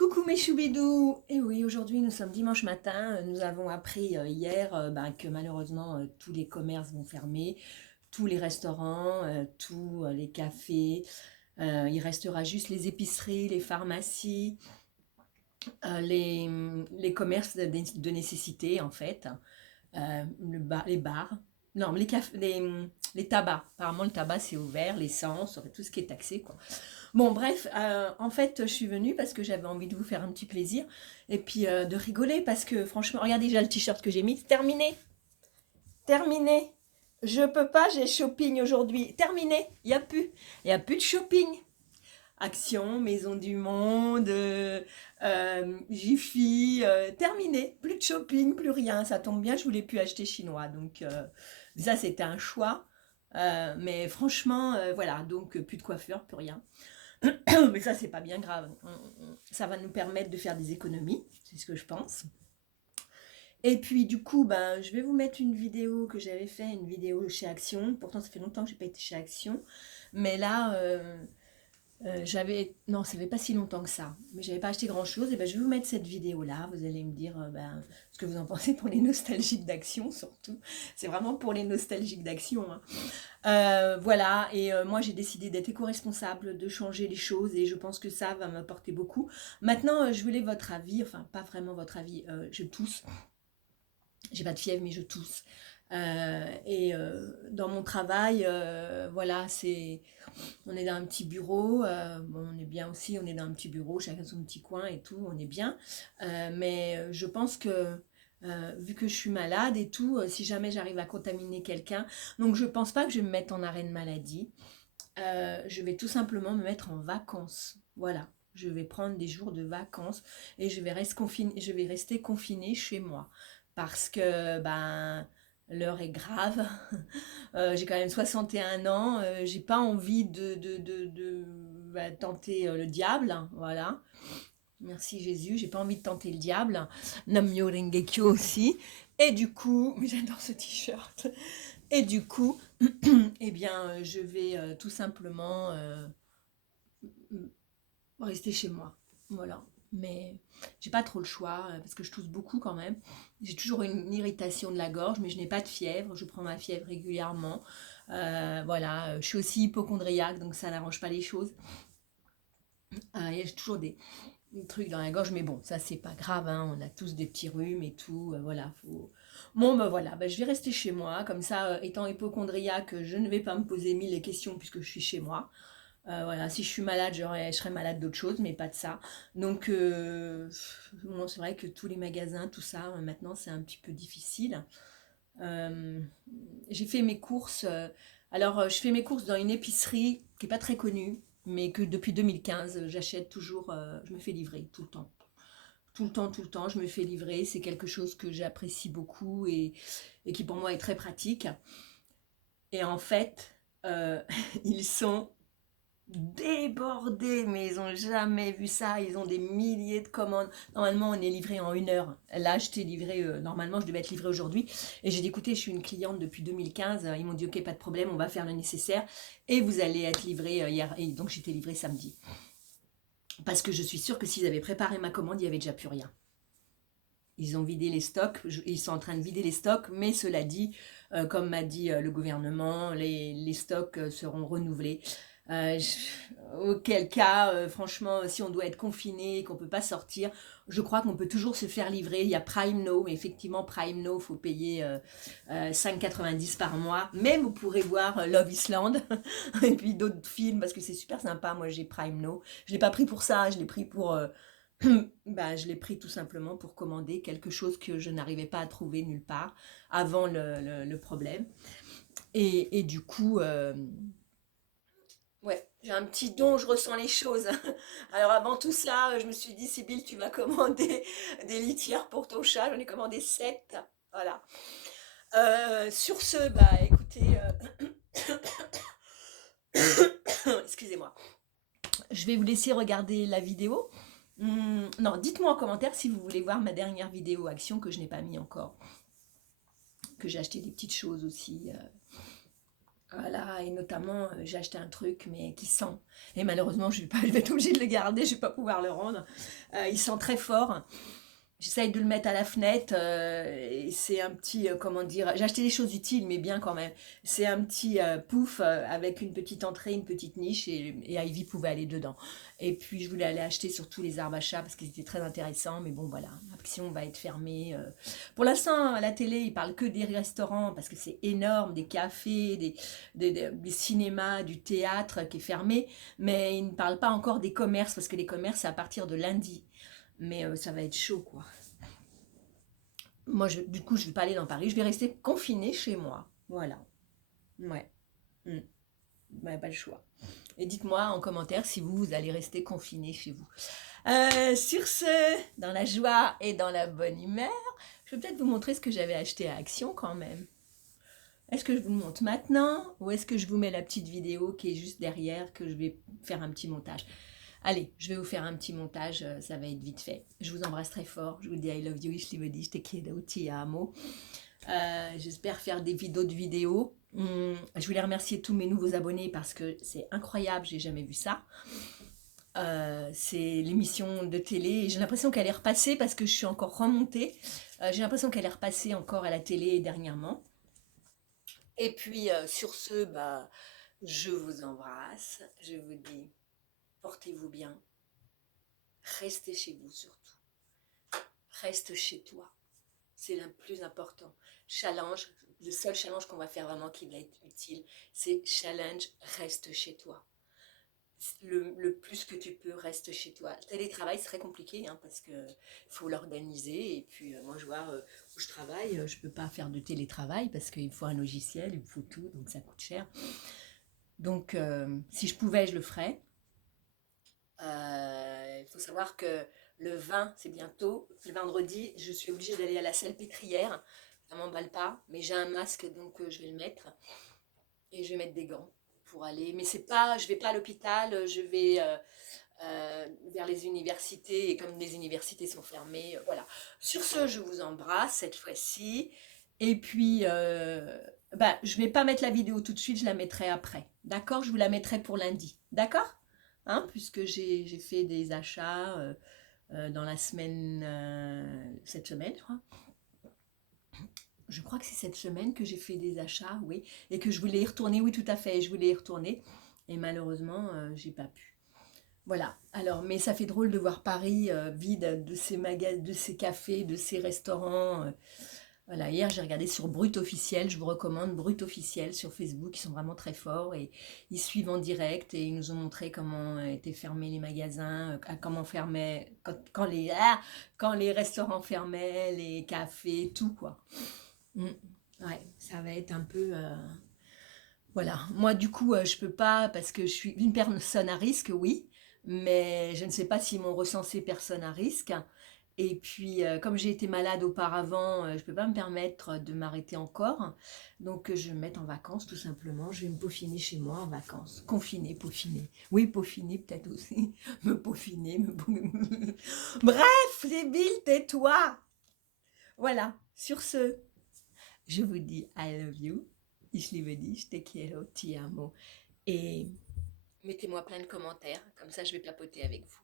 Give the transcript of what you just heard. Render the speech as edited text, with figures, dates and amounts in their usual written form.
Coucou mes choubidous. Et oui, aujourd'hui nous sommes dimanche matin. Nous avons appris hier que malheureusement tous les commerces vont fermer, tous les restaurants, tous les cafés. Il restera juste les épiceries, les pharmacies, les commerces de nécessité en fait, les bars. Non, les tabacs. Apparemment le tabac c'est ouvert, l'essence, enfin, tout ce qui est taxé quoi. Bon, bref, en fait, je suis venue parce que j'avais envie de vous faire un petit plaisir et puis de rigoler parce que franchement, regardez déjà le t-shirt que j'ai mis. Terminé, terminé. Je peux pas, j'ai shopping aujourd'hui. Terminé, il y a plus de shopping. Action, Maison du Monde, Jiffy, terminé. Plus de shopping, plus rien. Ça tombe bien, je voulais plus acheter chinois. Donc, ça, c'était un choix. Mais franchement, voilà, donc plus de coiffeur, plus rien. Mais ça, c'est pas bien grave. Ça va nous permettre de faire des économies, c'est ce que je pense. Et puis du coup, ben, je vais vous mettre une vidéo que j'avais fait, une vidéo chez Action. Pourtant, ça fait longtemps que j'ai pas été chez Action. Mais là, non, ça fait pas si longtemps que ça. Mais j'avais pas acheté grand-chose. Et ben, je vais vous mettre cette vidéo-là. Vous allez me dire ce que vous en pensez pour les nostalgiques d'Action, surtout. C'est vraiment pour les nostalgiques d'Action, hein. Voilà, et moi j'ai décidé d'être éco-responsable, de changer les choses et je pense que ça va m'apporter beaucoup. Maintenant, je voulais votre avis, enfin pas vraiment votre avis, je tousse, j'ai pas de fièvre mais je tousse. Et dans mon travail, voilà, on est dans un petit bureau, bon, on est bien aussi, on est dans un petit bureau, chacun son petit coin et tout, on est bien. Mais je pense que vu que je suis malade et tout, si jamais j'arrive à contaminer quelqu'un, donc je pense pas que je vais me mettre en arrêt de maladie. Je vais tout simplement me mettre en vacances. Voilà. Je vais prendre des jours de vacances et je vais rester confinée chez moi. Parce que l'heure est grave. J'ai quand même 61 ans. J'ai pas envie de tenter le diable. Voilà. Merci Jésus. J'ai pas envie de tenter le diable. Namyo Rengekyo aussi. Et du coup, j'adore ce t-shirt. Et du coup, eh bien, je vais tout simplement rester chez moi. Voilà. Mais j'ai pas trop le choix parce que je tousse beaucoup quand même. J'ai toujours une irritation de la gorge, mais je n'ai pas de fièvre. Je prends ma fièvre régulièrement. Voilà. Je suis aussi hypochondriaque, donc ça n'arrange pas les choses. J'ai toujours des trucs dans la gorge, mais bon, ça c'est pas grave. Hein, on a tous des petits rhumes et tout. Voilà. Bon, ben voilà, je vais rester chez moi. Comme ça, étant hypochondriaque, je ne vais pas me poser mille questions puisque je suis chez moi. Voilà, si je suis malade, je serais malade d'autre chose, mais pas de ça. Donc, bon, c'est vrai que tous les magasins, tout ça, maintenant, c'est un petit peu difficile. Euh, j'ai fait mes courses. Je fais mes courses dans une épicerie qui est pas très connue, mais que depuis 2015, j'achète toujours. Je me fais livrer tout le temps. Tout le temps, tout le temps, je me fais livrer. C'est quelque chose que j'apprécie beaucoup et qui pour moi est très pratique. Et en fait, ils sont débordés, mais ils n'ont jamais vu ça. Ils ont des milliers de commandes. Normalement, on est livré en 1 heure. Là, je t'ai livré, normalement, je devais être livré aujourd'hui. Et j'ai dit, écoutez, je suis une cliente depuis 2015. Ils m'ont dit, ok, pas de problème, on va faire le nécessaire. Et vous allez être livré hier. Et donc, j'étais livrée samedi. Parce que je suis sûre que s'ils avaient préparé ma commande, il n'y avait déjà plus rien. Ils ont vidé les stocks, ils sont en train de vider les stocks, mais cela dit, comme m'a dit le gouvernement, les stocks seront renouvelés. Auquel cas, franchement, si on doit être confiné et qu'on ne peut pas sortir, je crois qu'on peut toujours se faire livrer. Il y a Prime Now, effectivement, Prime Now, il faut payer 5,90 par mois. Mais vous pourrez voir Love Island et puis d'autres films parce que c'est super sympa. Moi, j'ai Prime Now. Je ne l'ai pas pris pour ça, je l'ai pris pour je l'ai pris tout simplement pour commander quelque chose que je n'arrivais pas à trouver nulle part avant le problème. Et du coup, ouais, j'ai un petit don, je ressens les choses. Alors avant tout ça, je me suis dit, Sybille, tu m'as commandé des litières pour ton chat, j'en ai commandé 7. Voilà. Sur ce, écoutez, excusez-moi, je vais vous laisser regarder la vidéo. Non, dites-moi en commentaire si vous voulez voir ma dernière vidéo action que je n'ai pas mis encore. Que j'ai acheté des petites choses aussi. Voilà, et notamment, j'ai acheté un truc, mais qui sent. Et malheureusement, je vais être obligée de le garder, je ne vais pas pouvoir le rendre. Il sent très fort. J'essaye de le mettre à la fenêtre, et c'est un petit, comment dire, j'ai acheté des choses utiles, mais bien quand même. C'est un petit pouf avec une petite entrée, une petite niche, et Ivy pouvait aller dedans. Et puis je voulais aller acheter sur tous les arbres à chat parce qu'ils étaient très intéressants, mais bon voilà, l'action va être fermée. Pour l'instant, à la télé, ils parlent que des restaurants parce que c'est énorme, des cafés, des cinémas, du théâtre qui est fermé, mais ils ne parlent pas encore des commerces parce que les commerces, c'est à partir de lundi. Mais ça va être chaud, quoi. Moi, du coup, je ne vais pas aller dans Paris. Je vais rester confinée chez moi. Voilà. Ouais. Mm. Ouais, pas le choix. Et dites-moi en commentaire si vous allez rester confiné chez vous. Sur ce, dans la joie et dans la bonne humeur, je vais peut-être vous montrer ce que j'avais acheté à Action quand même. Est-ce que je vous le montre maintenant ou est-ce que je vous mets la petite vidéo qui est juste derrière que je vais faire un petit montage? Allez, je vais vous faire un petit montage, ça va être vite fait. Je vous embrasse très fort, je vous dis I love you, je te quiero, ti amo. J'espère faire des d'autres vidéos. Je voulais remercier tous mes nouveaux abonnés parce que c'est incroyable, j'ai jamais vu ça. C'est l'émission de télé et j'ai l'impression qu'elle est repassée parce que je suis encore remontée. J'ai l'impression qu'elle est repassée encore à la télé dernièrement. Et puis sur ce, bah, je vous embrasse. Je vous dis, portez-vous bien. Restez chez vous surtout. Reste chez toi. C'est le plus important. Challenge, le seul challenge qu'on va faire vraiment qui va être utile, c'est challenge, reste chez toi. Le plus que tu peux, reste chez toi. Le télétravail serait compliqué hein, parce qu'il faut l'organiser. Et puis moi, je vois où je travaille, je ne peux pas faire de télétravail parce qu'il faut un logiciel, il faut tout, donc ça coûte cher. Donc si je pouvais, je le ferais. Il faut savoir que le 20, c'est bientôt. Le vendredi, je suis obligée d'aller à la salle pétrière. Ça m'emballe pas, mais j'ai un masque, donc je vais le mettre. Et je vais mettre des gants pour aller. Mais c'est pas, je vais pas à l'hôpital, je vais vers les universités. Et comme les universités sont fermées, voilà. Sur ce, je vous embrasse cette fois-ci. Et puis, bah, je vais pas mettre la vidéo tout de suite, je la mettrai après. D'accord? Je vous la mettrai pour lundi. D'accord? Hein, puisque j'ai fait des achats dans la semaine, cette semaine, je crois. Je crois que c'est cette semaine que j'ai fait des achats, oui, et que je voulais y retourner, oui, tout à fait, je voulais y retourner, et malheureusement, j'ai pas pu. Voilà, alors, mais ça fait drôle de voir Paris vide de ses magasins, de ses cafés, de ses restaurants. Voilà, hier j'ai regardé sur Brut Officiel, je vous recommande Brut Officiel sur Facebook, ils sont vraiment très forts et ils suivent en direct et ils nous ont montré comment étaient fermés les magasins, comment fermaient, quand les restaurants fermaient, les cafés, tout quoi. Mm. Ouais, ça va être un peu... voilà, moi du coup je peux pas parce que je suis une personne à risque, oui, mais je ne sais pas s'ils m'ont recensé personne à risque. Et puis, comme j'ai été malade auparavant, je ne peux pas me permettre de m'arrêter encore. Donc, je vais me mettre en vacances, tout simplement. Je vais me peaufiner chez moi en vacances. Confiner, peaufiner. Oui, peaufiner peut-être aussi. Me peaufiner. Bref, Sybille, tais-toi. Voilà, sur ce, je vous dis I love you. Ich liebe dich, te quiero, ti amo. Et mettez-moi plein de commentaires, comme ça je vais papoter avec vous.